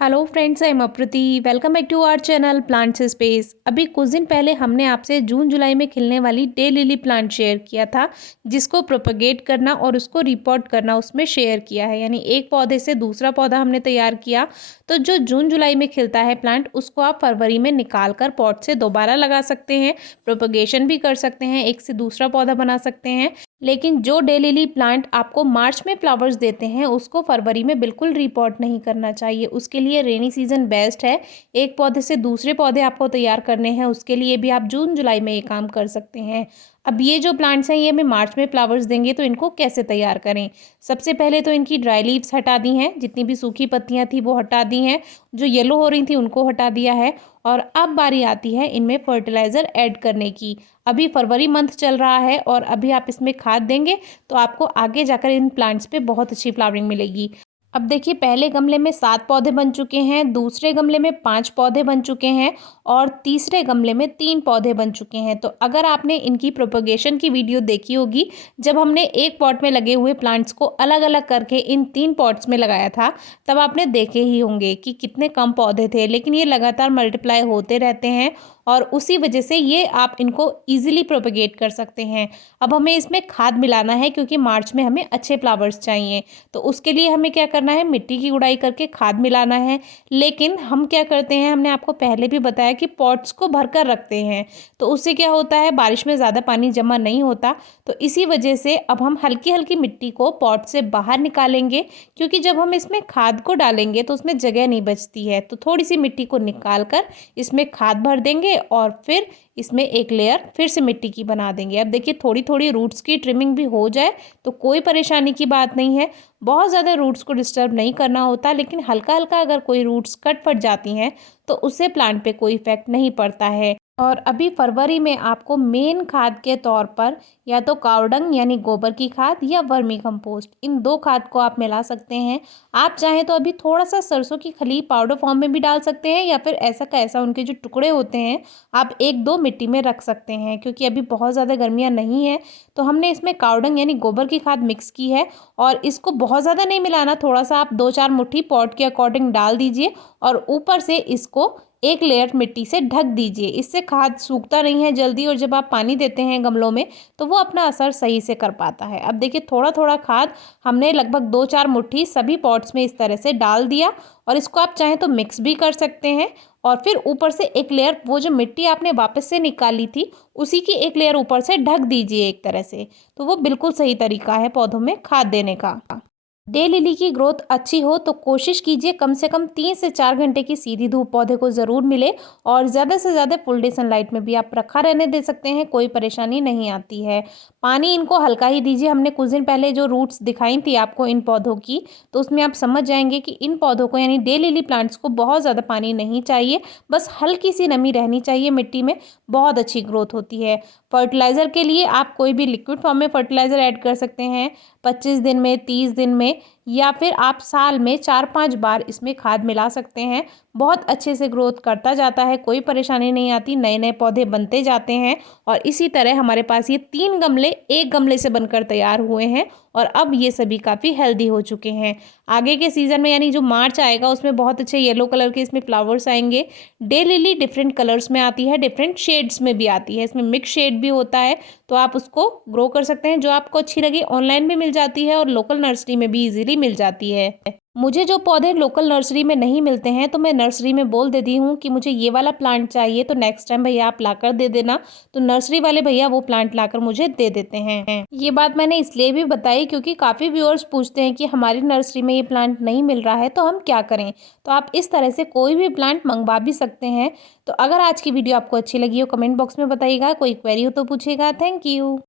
Hello friends, I am Aprati. Welcome back to our channel plants space. अभी कुछ दिन पहले हमने आपसे जून जुलाई में खिलने वाली डे लिली प्लांट शेयर किया था, जिसको प्रोपगेट करना और उसको रिपोर्ट करना उसमें शेयर किया है। यानी एक पौधे से दूसरा पौधा हमने तैयार किया। तो जो जून जुलाई में खिलता है प्लांट, उसको आप फरवरी में निकाल कर पॉट से दोबारा लगा सकते हैं, प्रोपगेशन भी कर सकते हैं, एक से दूसरा पौधा बना सकते हैं। लेकिन जो डे लिली प्लांट आपको मार्च में फ्लावर्स देते हैं, उसको फरवरी में बिल्कुल रिपोर्ट नहीं करना चाहिए। उसके लिए रेनी सीजन बेस्ट है। एक पौधे से दूसरे पौधे आपको तैयार करने हैं, उसके लिए भी आप जून जुलाई में ये काम कर सकते हैं। अब ये जो प्लांट्स हैं, ये हमें मार्च में फ्लावर्स देंगे, तो इनको कैसे तैयार करें। सबसे पहले तो इनकी ड्राई लीव्स हटा दी हैं, जितनी भी सूखी पत्तियां थी वो हटा दी हैं, जो येलो हो रही थी उनको हटा दिया है। और अब बारी आती है इनमें फर्टिलाइज़र ऐड करने की। अभी फरवरी मंथ चल रहा है और अभी आप इसमें खाद देंगे तो आपको आगे जाकर इन प्लांट्स पे बहुत अच्छी फ्लावरिंग मिलेगी। अब देखिए, पहले गमले में 7 पौधे बन चुके हैं, दूसरे गमले में 5 पौधे बन चुके हैं और तीसरे गमले में 3 पौधे बन चुके हैं। तो अगर आपने इनकी प्रोपगेशन की वीडियो देखी होगी, जब हमने एक पॉट में लगे हुए प्लांट्स को अलग अलग करके इन 3 पॉट्स में लगाया था, तब आपने देखे ही होंगे कि कितने कम पौधे थे, लेकिन ये लगातार मल्टीप्लाई होते रहते हैं और उसी वजह से ये आप इनको ईजिली प्रोपगेट कर सकते हैं। अब हमें इसमें खाद मिलाना है, क्योंकि मार्च में हमें अच्छे फ्लावर्स चाहिए। तो उसके लिए हमें क्या करना है, मिट्टी की गुड़ाई करके खाद मिलाना है। लेकिन हम क्या करते हैं, हमने आपको पहले भी बताया कि पॉट्स को भरकर रखते हैं, तो उससे क्या होता है, बारिश में ज़्यादा पानी जमा नहीं होता। तो इसी वजह से अब हम हल्की हल्की मिट्टी को पॉट से बाहर निकालेंगे, क्योंकि जब हम इसमें खाद को डालेंगे तो उसमें जगह नहीं बचती है। तो थोड़ी सी मिट्टी को निकाल कर इसमें खाद भर देंगे और फिर इसमें एक लेयर फिर से मिट्टी की बना देंगे। अब देखिए, थोड़ी थोड़ी रूट्स की ट्रिमिंग भी हो जाए तो कोई परेशानी की बात नहीं है। बहुत ज़्यादा रूट्स को डिस्टर्ब नहीं करना होता, लेकिन हल्का हल्का अगर कोई रूट्स कट फट जाती हैं तो उससे प्लांट पे कोई इफेक्ट नहीं पड़ता है। और अभी फरवरी में आपको मेन खाद के तौर पर या तो कावडंग यानी गोबर की खाद या वर्मी कंपोस्ट, इन 2 खाद को आप मिला सकते हैं। आप चाहें तो अभी थोड़ा सा सरसों की खली पाउडर फॉर्म में भी डाल सकते हैं, या फिर ऐसा का ऐसा उनके जो टुकड़े होते हैं आप 1-2 मिट्टी में रख सकते हैं, क्योंकि अभी बहुत ज़्यादा गर्मियाँ नहीं है। तो हमने इसमें कावडंग यानी गोबर की खाद मिक्स की है और इसको बहुत ज़्यादा नहीं मिलाना, थोड़ा सा आप 2-4 मुट्ठी पॉट के अकॉर्डिंग डाल दीजिए और ऊपर से इसको एक लेयर मिट्टी से ढक दीजिए। इससे खाद सूखता नहीं है जल्दी, और जब आप पानी देते हैं गमलों में तो वो अपना असर सही से कर पाता है। अब देखिए, थोड़ा थोड़ा खाद हमने लगभग 2-4 मुट्ठी सभी पॉट्स में इस तरह से डाल दिया, और इसको आप चाहें तो मिक्स भी कर सकते हैं। और फिर ऊपर से एक लेयर, वो जो मिट्टी आपने वापस से निकाली थी उसी की एक लेयर ऊपर से ढक दीजिए एक तरह से। तो वो बिल्कुल सही तरीका है पौधों में खाद देने का। डे लिली की ग्रोथ अच्छी हो तो कोशिश कीजिए कम से कम 3 से 4 घंटे की सीधी धूप पौधे को ज़रूर मिले, और ज़्यादा से ज़्यादा फुल डे सनलाइट में भी आप रखा रहने दे सकते हैं, कोई परेशानी नहीं आती है। पानी इनको हल्का ही दीजिए। हमने कुछ दिन पहले जो रूट्स दिखाई थी आपको इन पौधों की, तो उसमें आप समझ जाएंगे कि इन पौधों को यानी डे लिली प्लांट्स को बहुत ज़्यादा पानी नहीं चाहिए, बस हल्की सी नमी रहनी चाहिए मिट्टी में, बहुत अच्छी ग्रोथ होती है। फर्टिलाइज़र के लिए आप कोई भी लिक्विड फॉर्म में फर्टिलाइज़र ऐड कर सकते हैं, 25 दिन में, 30 दिन में, या फिर आप साल में 4-5 बार इसमें खाद मिला सकते हैं। बहुत अच्छे से ग्रोथ करता जाता है, कोई परेशानी नहीं आती, नए नए पौधे बनते जाते हैं। और इसी तरह हमारे पास ये 3 गमले एक गमले से बनकर तैयार हुए हैं, और अब ये सभी काफ़ी हेल्दी हो चुके हैं। आगे के सीज़न में यानी जो मार्च आएगा उसमें बहुत अच्छे येलो कलर के इसमें फ्लावर्स आएंगे। डे लिली डिफरेंट कलर्स में आती है, डिफरेंट शेड्स में भी आती है, इसमें मिक्स शेड भी होता है। तो आप उसको ग्रो कर सकते हैं, जो आपको अच्छी लगे। ऑनलाइन भी मिल जाती है और लोकल नर्सरी में भी इजीली मिल जाती है। मुझे जो पौधे लोकल नर्सरी में नहीं मिलते हैं, तो मैं नर्सरी में बोल देती हूँ कि मुझे ये वाला प्लांट चाहिए, तो नेक्स्ट टाइम भैया आप लाकर दे देना। तो नर्सरी वाले भैया वो प्लांट लाकर मुझे दे देते हैं। ये बात मैंने इसलिए भी बताई क्योंकि काफ़ी व्यूअर्स पूछते हैं कि हमारी नर्सरी में ये प्लांट नहीं मिल रहा है तो हम क्या करें। तो आप इस तरह से कोई भी प्लांट मंगवा भी सकते हैं। तो अगर आज की वीडियो आपको अच्छी लगी हो, कमेंट बॉक्स में बताइएगा। कोई क्वेरी हो तो पूछेगा। Thank you.